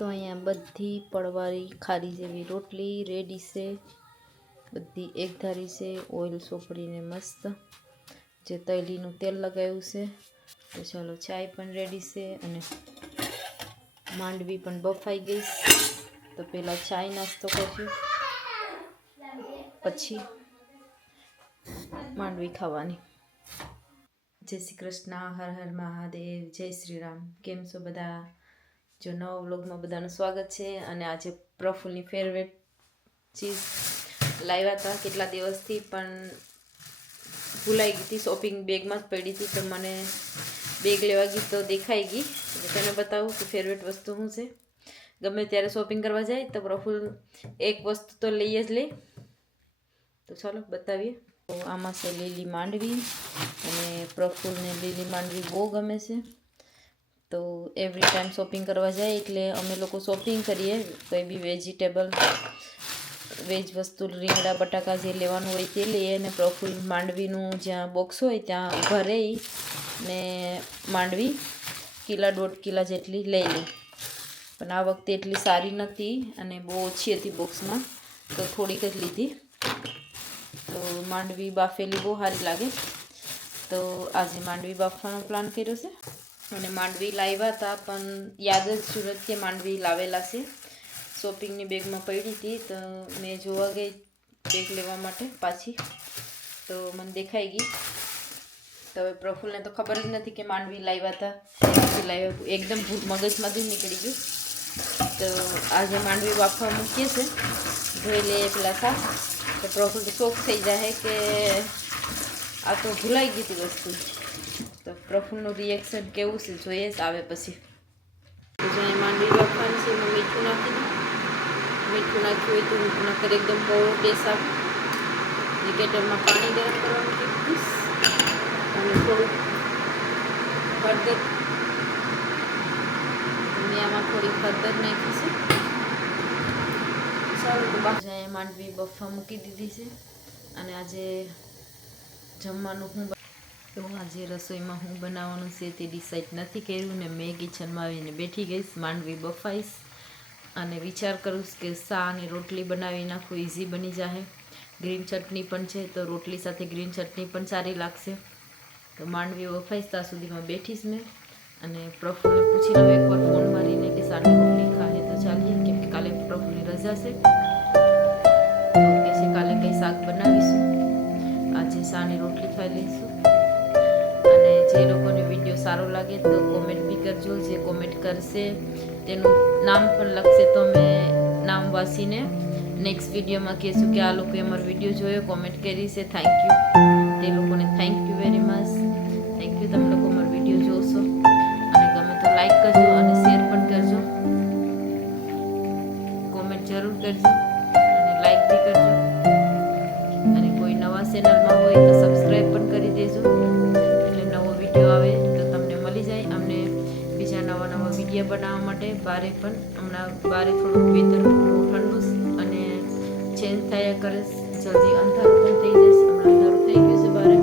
તો અહીંયા બધી પડવાળી ખારી જેવી રોટલી રેડી છે, બધી એકધારી છે, ઓઇલ સોપડીને મસ્ત જે તૈલીનું તેલ લગાવ્યું છે. તો ચાલો ચાય પણ રેડી છે અને માંડવી પણ બફાઈ ગઈ. તો પહેલાં ચાય નાસ્તો કરશું, પછી માંડવી ખાવાની. જય શ્રી કૃષ્ણ, હર હર મહાદેવ, જય શ્રી રામ. કેમ છો બધા? જો નવા વ્લોગમાં બધાનું સ્વાગત છે. અને આજે પ્રફુલ્લની ફેવરેટ ચીઝ લાવ્યા હતા કેટલા દિવસથી, પણ ભૂલાઈ ગઈ હતી. શોપિંગ બેગમાં જ પડી હતી, તો મને બેગ લેવા ગઈ તો દેખાઈ ગઈ. તેને બતાવું કે ફેવરેટ વસ્તુ શું છે. ગમે ત્યારે શોપિંગ કરવા જાય તો પ્રફુલ્લ એક વસ્તુ તો લઈ જ લે. તો ચાલો બતાવીએ. તો આમાં છે લીલી માંડવી, અને પ્રફુલ્લને લીલી માંડવી બહુ ગમે છે. તો એવરી ટાઈમ શોપિંગ કરવા જાય એટલે અમે લોકો શોપિંગ કરીએ. કંઈ બી વેજીટેબલ વેજ વસ્તુ, રીંગણા બટાકા જે લેવાનું હોય તે લઈએ. અને પ્રફુલ્લ માંડવીનું જ્યાં બોક્સ હોય ત્યાં ઊભા રહી ને માંડવી કિલા 1.5 કિલા જેટલી લઈ લે. પણ આ વખતે એટલી સારી નથી અને બહુ ઓછી હતી બોક્સમાં, તો થોડીક જ લીધી. તો માંડવી બાફેલી બહુ સારી લાગે. તો આજે માંડવી બાફવાનો પ્લાન કર્યો છે. અને માંડવી લાવ્યા હતા પણ યાદ જ સુરત કે માંડવી લાવેલા છે. શોપિંગની બેગમાં પડી હતી, તો મેં જોવા ગઈ બેગ લેવા માટે પાછી, તો મને દેખાઈ ગઈ. તો હવે પ્રફુલ્લને તો ખબર જ નથી કે માંડવી લાવ્યા હતા, લાવ્યા હતું, એકદમ મગજમાંથી નીકળી ગયું. તો આજે માંડવી બાફવા મૂકીએ છે, ધોઈ લઈએ પેલા શાક. તો પ્રફુલ્લ તો શોખ થઈ જાય કે આ તો ભૂલાઈ ગઈ હતી વસ્તુ. તો પ્રફુલ્લનું રિએક્શન કેવું છે જોઈએ જ આવે પછી. જો માંડવી બાફવાની છે, એમાં મીઠું નાખી દઉં. મીઠું નાખ્યું હોય તો નકર એકદમ કોળો ટેસ્ટ આવે. જે કેટલમાં પાણી ગરમ કરવા મૂકી દીધું અને થોડુંક હળદર, મેં આમાં થોડી હળદર નાખી છે. સારું, તો બાકી માંડવી બફવા મૂકી દીધી છે. અને આજે જમવાનું હું આજે રસોઈમાં હું બનાવવાનું છે તે ડિસાઈડ નથી કર્યું. ને મેં કિચનમાં આવીને બેઠી ગઈશ, માંડવી બફાઈશ અને વિચાર કરું કે સા અને રોટલી બનાવી નાખું, ઇઝી બની જાય. ગ્રીન ચટણી પણ છે, તો રોટલી સાથે ગ્રીન ચટણી પણ સારી લાગશે. તો માંડવી બફાઈશ ત્યાં સુધીમાં બેઠીશ મેં. અને પ્રફુલ્લને પૂછી લઉં એકવાર ફોન મારીને કે સાની રોટલી ખાઈએ તો ચાલીએ, કેમ કે કાલે પ્રફુલ્લની રજા છે. તો કે છે કાલે કંઈ શાક બનાવીશું, આજે સાની રોટલી ખાઈ લઈશું. અને જે લોકોને વિડીયો સારો લાગે તો કોમેન્ટ બી કરજો. જે કોમેન્ટ કરશે તેનું નામ પણ લખશે, તો મેં નામ વાંચીને નેક્સ્ટ વિડીયોમાં કહેશું કે આ લોકોએ અમારો વિડીયો જોયો, કોમેન્ટ કરી છે, થેન્ક યુ. તે લોકોને thank you very much. Thank you, તમે લોકો અમારો વિડીયો જોશો. અને ગમે તો લાઈક કરજો અને શેર પણ કરજો. કોમેન્ટ જરૂર કરજો અને લાઈક બી કરજો. અને કોઈ નવા ચેનલમાં હોય તો સબસ્ક્રાઈબ પણ કરી દેજો, એટલે નવો વિડીયો આવે તો તમને મળી જાય. અમને બીજા નવા વિડીયો બનાવવા માટે બારે પણ હમણાં બારે થોડુંક વેધર ઠંડુ અને ચેન્જ થયા કરે, જલ્દી અંધારું પણ થઈ જશે. હમણાં અંધારું થઈ ગયું છે બારે,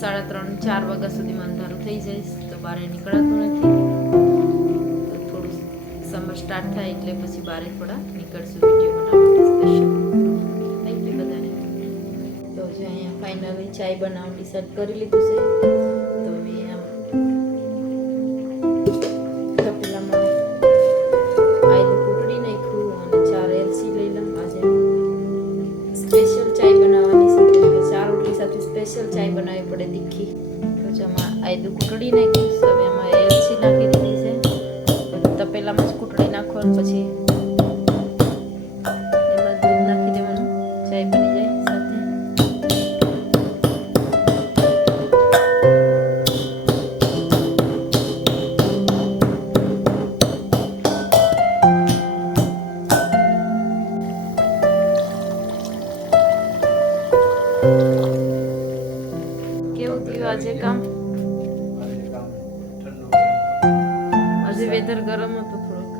3:30-4 વાગ્યા સુધીમાં અંધારું થઈ જાય, તો બારે નીકળાતું નથી. તો થોડું સમર સ્ટાર્ટ થાય એટલે પછી બારે થોડા નીકળશું વિડીયો બનાવવા માટે સ્પેશિયલ. થેન્ક યુ બધાને. તો જો અહીંયા ફાઇનલી ચાય બનાવવાનું ડિસાઈડ કરી લીધું છે. તો મેં આમ તપેલામાં આયલું કૂટડી નાખ્યું અને 4 એલચી લઈ લઉં. આજે સ્પેશિયલ ચાય બનાવવાની છે, કેમ કે 4 રોટલી સાથે સ્પેશિયલ ચાય બનાવવી પડે તીખી. તો જેમાં આયલું કૂટડી નાખ્યું, હવે એમાં એલચી નાખી દીધી છે. તપેલામાં જ કૂટડી નાખવાનું, પછી એમાં દૂધ નાખી દેવાનું, ચાય બની જાય સાથે. કેવું થયું આજે કામ? આજે વેધર ગરમ હતું થોડુંક.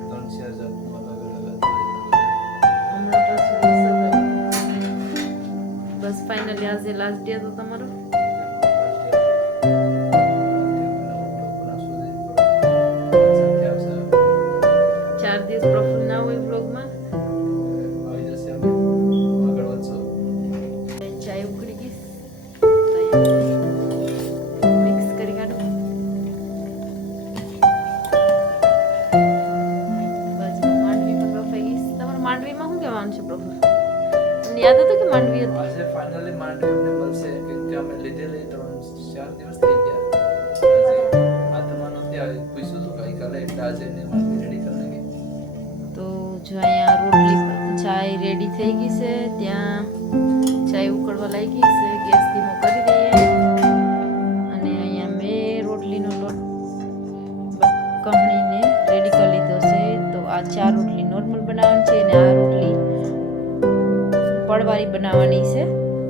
હમણાં પાછું વરસાદ આવ્યો. બસ ફાઇનલી આજે લાસ્ટ ડે હતો તમારો. દિવસ પ્રફુલ્લ ના હોય વ્લોગમાં. ચાય ઉકળી ગઈ, મિક્સ કરી કાઢું. માંડવી પણ બફાઈ ગઈ. તમારે માંડવીમાં શું કહેવાનું છે પ્રફુલ્લ? તમને યાદ હતું કે માંડવી હતી? આજે ફાઇનલી માંડવી અમને મળશે કેમ કે અમે લીધેલી 3-4 દિવસ થઈ ગયા. આજે આત્માનો ત્યાં પૂછ્યું હતું ગઈકાલે એટલે આજે એને માંડવી રેડી કરી નાખી. તો જો અહીંયા રોટલી ચાય રેડી થઈ ગઈ છે. ત્યાં ચાય ઉકળવા લાગી છે. ગેસ ધીમો કરી દઈએ. અને અહીંયા મેં રોટલીનો લોટ કહણીને રેડી કરી લીધો છે. તો આ 4 રોટલી નોર્મલ બનાવવાની છે અને આ રોટલી પડવાળી બનાવવાની છે,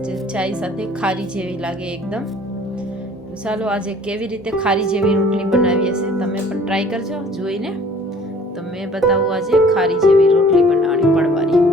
જે ચાય સાથે ખારી જેવી લાગે એકદમ. તો ચાલો આજે કેવી રીતે ખારી જેવી રોટલી બનાવીએ છે તમે પણ ટ્રાય કરજો જોઈને. તો મેં બતાવું આજે ખારી જેવી રોટલી બનાવવાની પડવાળી.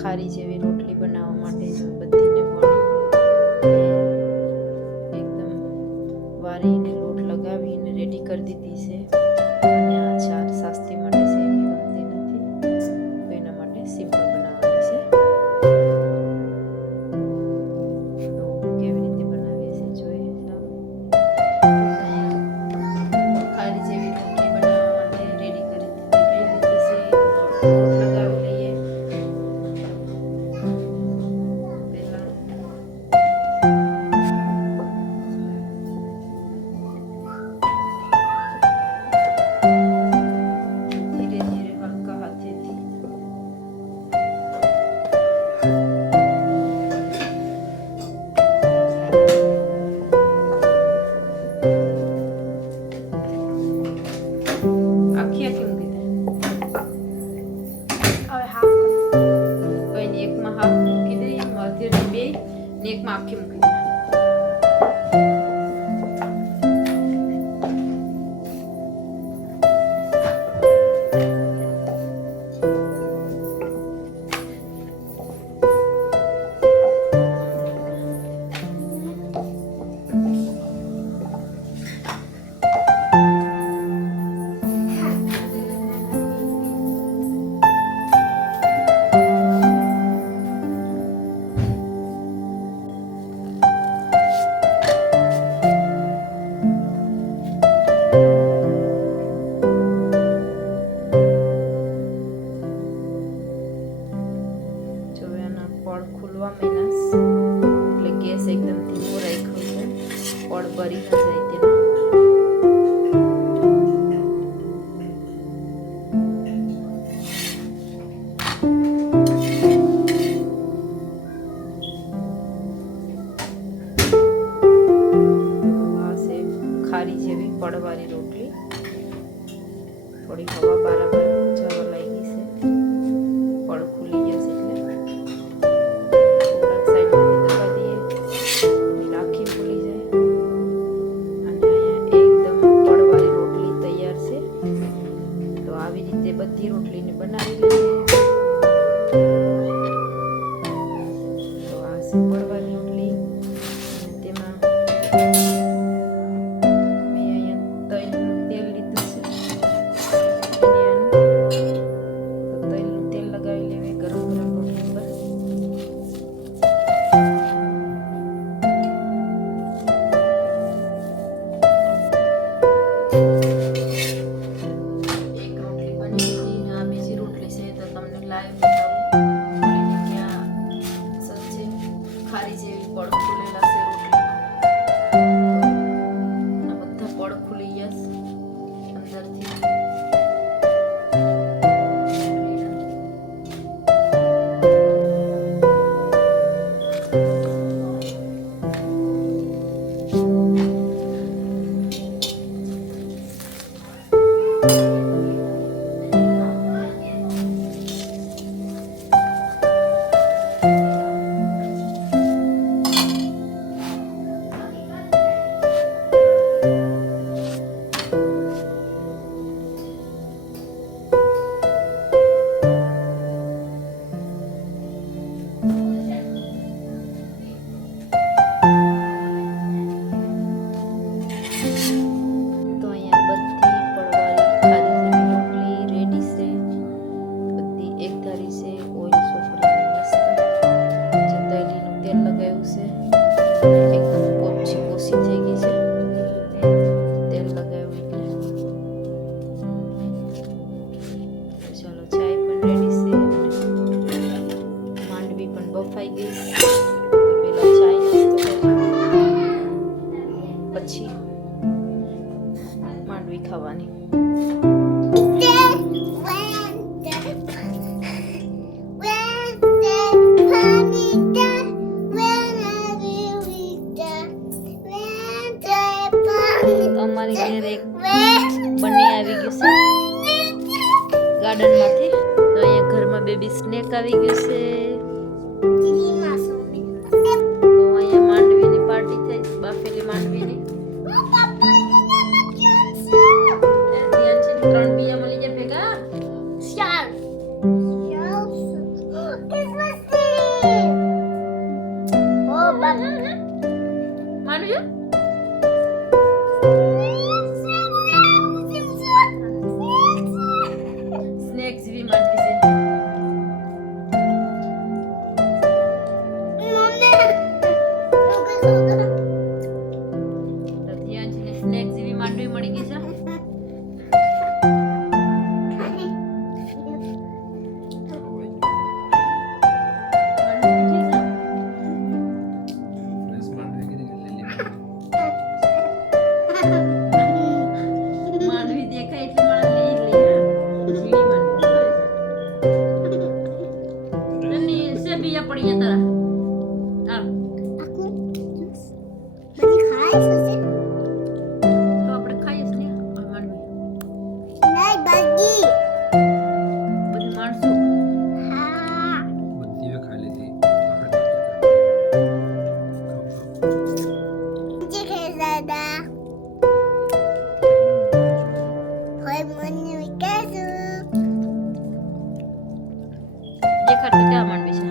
ખારી જેવી રોટલી બનાવવા માટે જો બધીને એકદમ વારીને લોટ લગાવીને રેડી કરી દીધી છે. અને આ 4 શાસ્તી માટે છે, એની ગમતી નથી, તો એના માટે સિમ્પલ બનાવવાની છે. તો કેવી રીતે બનાવીએ છીએ જોઈએ. ખારી જેવી રોટલી બનાવવા માટે રેડી કરી દીધી છે. લોટ લગાવી લઈએ. એકમાં આખી મૂકી દે. ખુલવા મહિના એટલે ગેસ એકદમ ધીમો રાખ્યો છે, પડ બરી ન જાય તેના. આ છે ખારી જેવી પડવાળી રોટલી. થોડી હવા બરાબર જવા લાગી છે, પડ ખુલી ગયા છે એટલે બધી રોટલીને બનાવી લઈએ. તો આ પડવાની રોટલી, તેમાં મેં અહીંયા તેલ લીધું છે. તો તલનું તેલ લગાવી લેવી ગરમ ગરમ રોટલી પર. આવી ગયું છે ગાર્ડનમાંથી. તો અહીંયા ઘરમાં બેબી સ્નેક આવી ગયું છે. તો અહીંયા માંડવીની પાર્ટી થઈ છે, બાફેલી માંડવીની. ધ્યાનથી 3 બીયા મળી જાય ભેગા. માનજો સ્નેક જેવી માંડવી છે. તો ધ્યાનથી સ્નેક જેવી માંડવી મળી ગઈ છે. ફ્રેશ માંડવી કીધી કે લીલી માંડવી દેખાય એટલે મારે લઈ લે. ઝીણી માંડવી અને સે બીયા પડી ગયા તારા. તો આપણે ખાઈએ જ ને આ માંડવી. બધી માણસો બધી વે ખાઈ લીધી આપણે દેખાડ તો ક્યાં માંડવી છે.